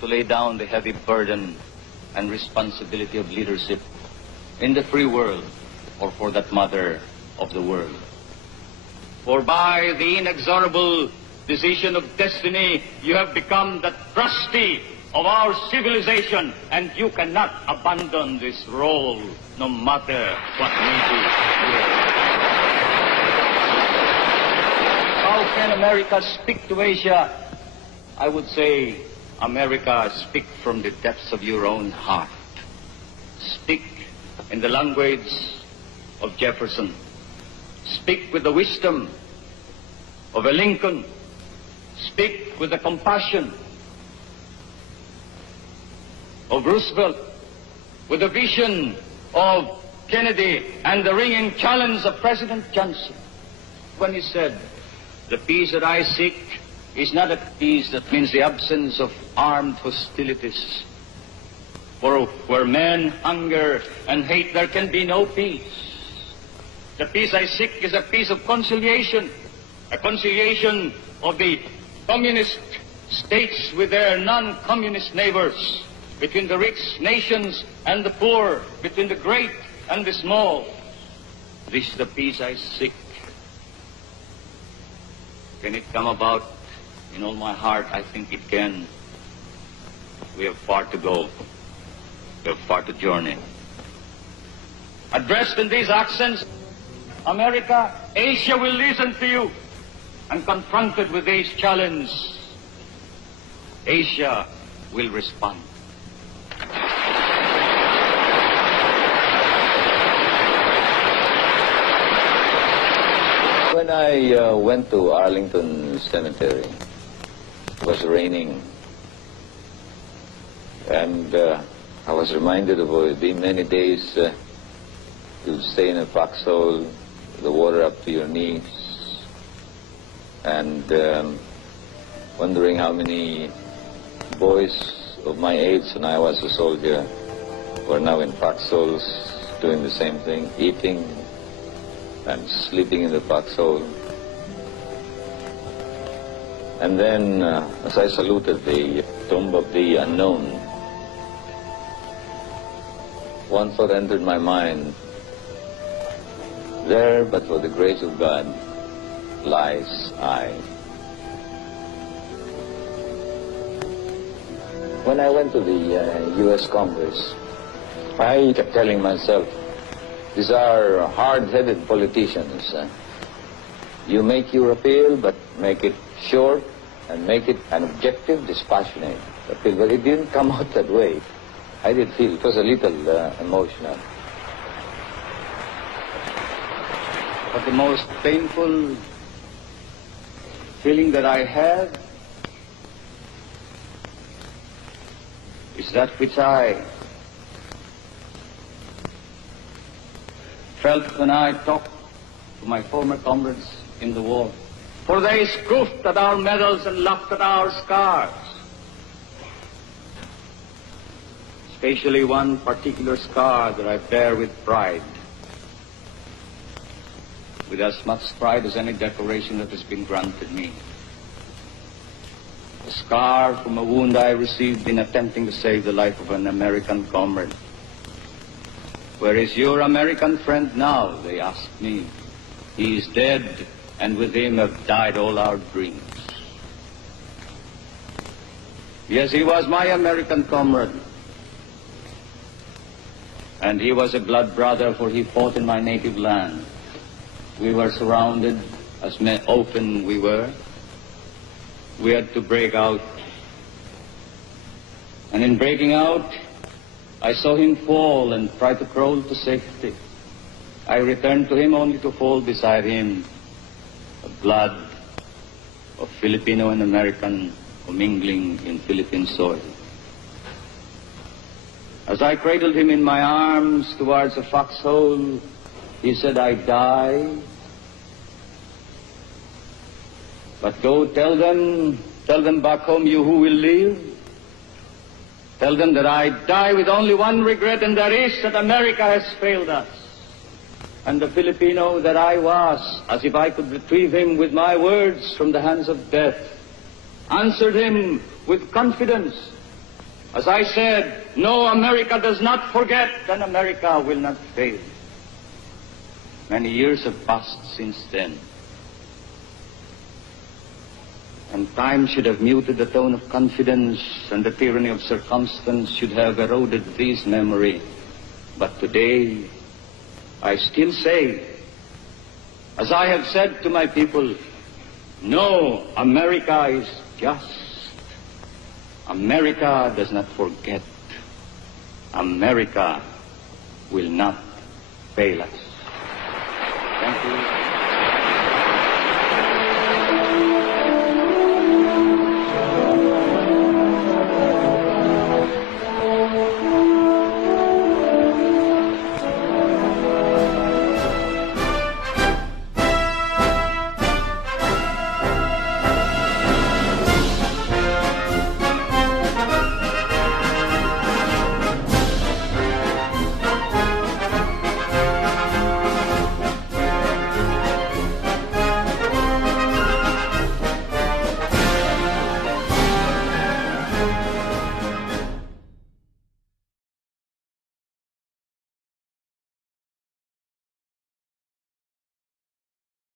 to lay down the heavy burden and responsibility of leadership in the free world, or for that matter, of the world. For by the inexorable decision of destiny, you have become the trustee of our civilization, and you cannot abandon this role, no matter what may be. How can America speak to Asia? I would say, America, speak from the depths of your own heart. Speak in the language of Jefferson. Speak with the wisdom of a Lincoln. Speak with the compassion of Roosevelt, with the vision of Kennedy, and the ringing challenge of President Johnson, when he said, "The peace that I seek is not a peace that means the absence of armed hostilities. For where men hunger and hate, there can be no peace. The peace I seek is a peace of conciliation, a conciliation of the communist states with their non-communist neighbors, between the rich nations and the poor, between the great and the small. This is the peace I seek. Can it come about? In all my heart, I think it can. We have far to go. We have far to journey." Addressed in these accents, America, Asia will listen to you. And confronted with these challenges, Asia will respond. When I went to Arlington Cemetery, it was raining, and I was reminded of it being many days to stay in a foxhole, the water up to your knees, and wondering how many boys of my age when I was a soldier were now in foxholes doing the same thing, eating and sleeping in the foxhole. And then, as I saluted the tomb of the unknown, one thought entered my mind: there, but for the grace of God, lies I. When I went to the U.S. Congress, I kept telling myself, these are hard-headed politicians. You make your appeal, but make it short and make it an objective, dispassionate appeal. But it didn't come out that way. I did feel it was a little emotional. But the most painful feeling that I had is that which I felt when I talked to my former comrades in the war. For they scoffed at our medals and laughed at our scars. Especially one particular scar that I bear with pride. With as much pride as any decoration that has been granted me. A scar from a wound I received in attempting to save the life of an American comrade. "Where is your American friend now?" they asked me. "He is dead, and with him have died all our dreams." Yes, he was my American comrade. And he was a blood brother, for he fought in my native land. We were surrounded, as open we were. We had to break out. And in breaking out, I saw him fall and try to crawl to safety. I returned to him only to fall beside him, the blood of Filipino and American commingling in Philippine soil. As I cradled him in my arms towards a foxhole, he said, "I die, but go tell them back home, you who will live. Tell them that I die with only one regret, and that is that America has failed us." And the Filipino that I was, as if I could retrieve him with my words from the hands of death, answered him with confidence, As I said, no, America does not forget, and America will not fail. Many years have passed since then, and time should have muted the tone of confidence, and the tyranny of circumstance should have eroded this memory. But today, I still say, as I have said to my people, no, America is just. America does not forget. America will not fail us.